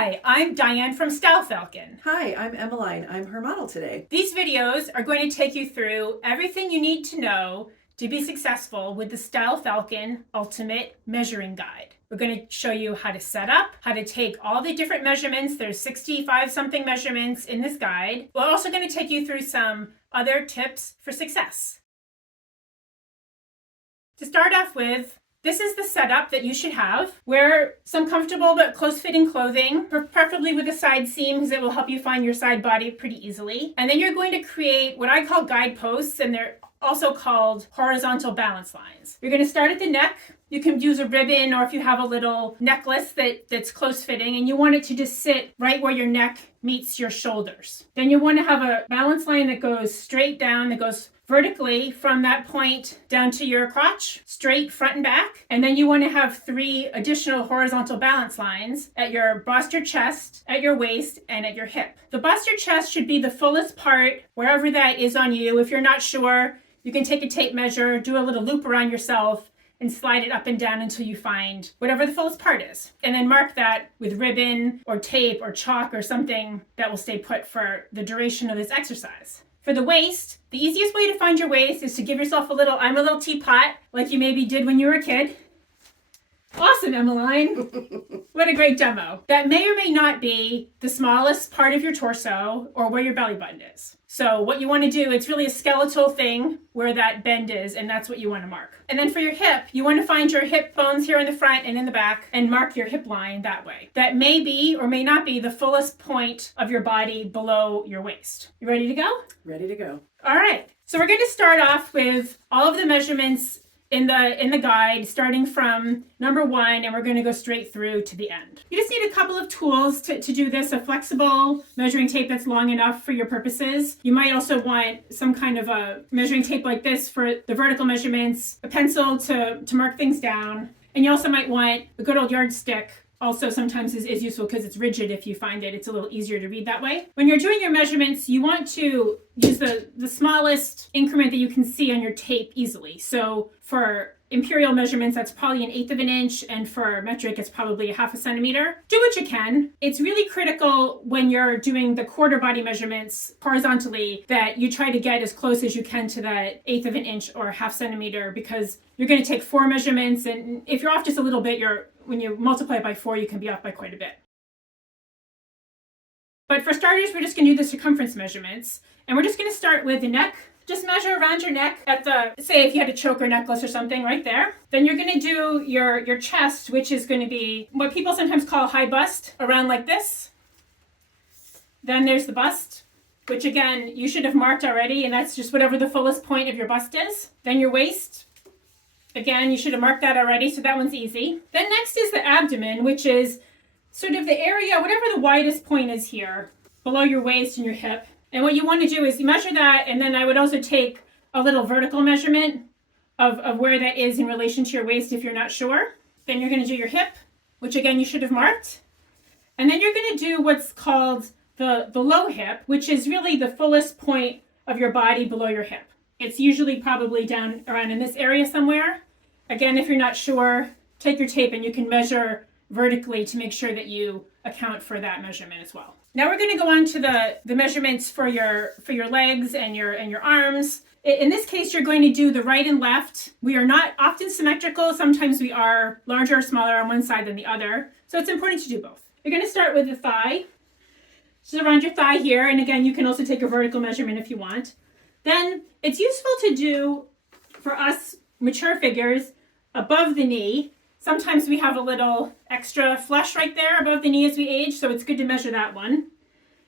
Hi, I'm Diane from Falcon. Hi, I'm Emmeline. I'm her model today. These videos are going to take you through everything you need to know to be successful with the Falcon Ultimate Measuring Guide. We're going to show you how to set up, how to take all the different measurements. There's 65 something measurements in this guide. We're also going to take you through some other tips for success. To start off with, this is the setup that you should have. Wear some comfortable but close-fitting clothing, preferably with a side seam because it will help you find your side body pretty easily. And then you're going to create what I call guideposts, and they're also called horizontal balance lines. You're going to start at the neck. You can use a ribbon, or if you have a little necklace that's close-fitting and you want it to just sit right where your neck meets your shoulders. Then you want to have a balance line that goes straight down, that goes vertically from that point down to your crotch, straight front and back. And then you want to have 3 additional horizontal balance lines at your bust or chest, at your waist, and at your hip. The bust or chest should be the fullest part, wherever that is on you. If you're not sure, you can take a tape measure, do a little loop around yourself, and slide it up and down until you find whatever the fullest part is. And then mark that with ribbon or tape or chalk or something that will stay put for the duration of this exercise. For the waist, the easiest way to find your waist is to give yourself I'm a little teapot, like you maybe did when you were a kid. Awesome, Emmeline. What a great demo. That may or may not be the smallest part of your torso or where your belly button is. So what you want to do, it's really a skeletal thing where that bend is, and that's what you want to mark. And then for your hip, you want to find your hip bones here in the front and in the back and mark your hip line that way. That may be or may not be the fullest point of your body below your waist. You ready to go? Ready to go. All right. So we're going to start off with all of the measurements in the guide, starting from number 1, and we're going to go straight through to the end. You just need a couple of tools to do this. A flexible measuring tape that's long enough for your purposes. You might also want some kind of a measuring tape like this for the vertical measurements, a pencil to mark things down, and you also might want a good old yardstick. Also sometimes is useful because it's rigid. If you find it's a little easier to read that way. When you're doing your measurements, you want to use the smallest increment that you can see on your tape easily. So for imperial measurements, that's probably 1/8 of an inch, and for metric, it's probably 1/2 centimeter. Do what you can. It's really critical when you're doing the quarter body measurements horizontally that you try to get as close as you can to that 1/8 of an inch or 1/2 centimeter, because you're going to take 4 measurements, and if you're off just a little bit, when you multiply it by 4, you can be off by quite a bit. But for starters, we're just going to do the circumference measurements, and we're just going to start with the neck. Just measure around your neck at say if you had a choker necklace or something right there. Then you're going to do your chest, which is going to be what people sometimes call high bust, around like this. Then there's the bust, which again, you should have marked already, and that's just whatever the fullest point of your bust is. Then your waist. Again, you should have marked that already, so that one's easy. Then next is the abdomen, which is sort of the area, whatever the widest point is here, below your waist and your hip. And what you want to do is you measure that, and then I would also take a little vertical measurement of where that is in relation to your waist if you're not sure. Then you're going to do your hip, which again you should have marked. And then you're going to do what's called the low hip, which is really the fullest point of your body below your hip. It's usually probably down around in this area somewhere. Again, if you're not sure, take your tape and you can measure vertically to make sure that you account for that measurement as well. Now we're going to go on to the measurements for your legs and your arms. In this case, you're going to do the right and left. We are not often symmetrical. Sometimes we are larger or smaller on one side than the other. So it's important to do both. You're going to start with the thigh. Just around your thigh here. And again, you can also take a vertical measurement if you want. Then it's useful to do, for us mature figures, above the knee. Sometimes we have a little extra flesh right there above the knee as we age, so it's good to measure that one.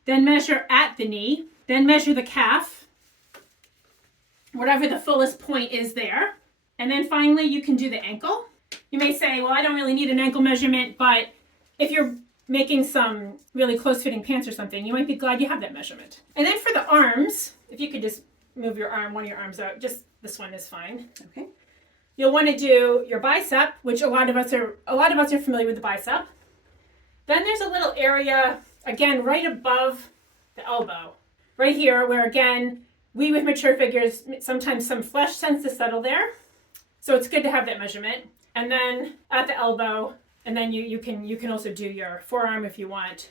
Then measure at the knee. Then measure the calf, whatever the fullest point is there. And then finally, you can do the ankle. You may say, well, I don't really need an ankle measurement, but if you're making some really close-fitting pants or something, you might be glad you have that measurement. And then for the arms, if you could just move one of your arms out, just this one is fine. Okay. You'll want to do your bicep, which a lot of us are familiar with the bicep. Then there's a little area, again, right above the elbow. Right here, where again, we with mature figures, sometimes some flesh tends to settle there. So it's good to have that measurement. And then at the elbow, And then you can also do your forearm if you want,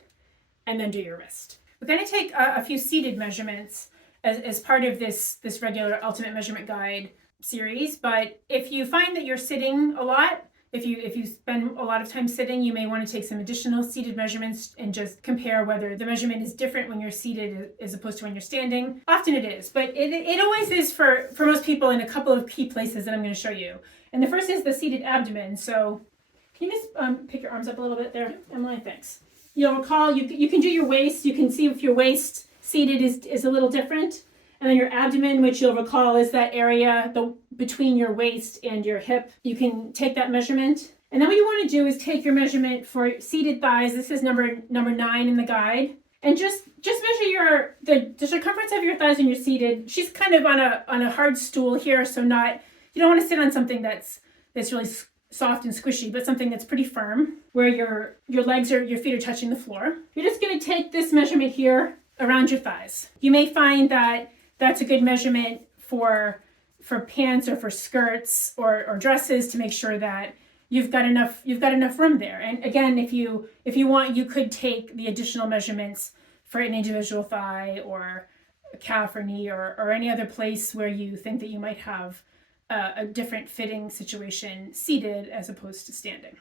and then do your wrist. We're going to take a few seated measurements as part of this regular ultimate measurement guide series. But if you find that you're sitting a lot, if you spend a lot of time sitting, you may want to take some additional seated measurements and just compare whether the measurement is different when you're seated as opposed to when you're standing. Often it is, but it always is for most people in a couple of key places that I'm going to show you. And the first is the seated abdomen. So can you just pick your arms up a little bit there, Emily? Thanks. You'll recall you can do your waist. You can see if your waist seated is a little different. And then your abdomen, which you'll recall is that area between your waist and your hip. You can take that measurement. And then what you want to do is take your measurement for seated thighs. This is number 9 in the guide. And just measure the circumference of your thighs when you're seated. She's kind of on a hard stool here, so you don't want to sit on something that's really soft and squishy, but something that's pretty firm, where your feet are touching the floor. You're just going to take this measurement here around your thighs. You may find that that's a good measurement for pants or for skirts or dresses to make sure that you've got enough room there. And again, if you want, you could take the additional measurements for an individual thigh or a calf or knee or any other place where you think that you might have a different fitting situation seated as opposed to standing.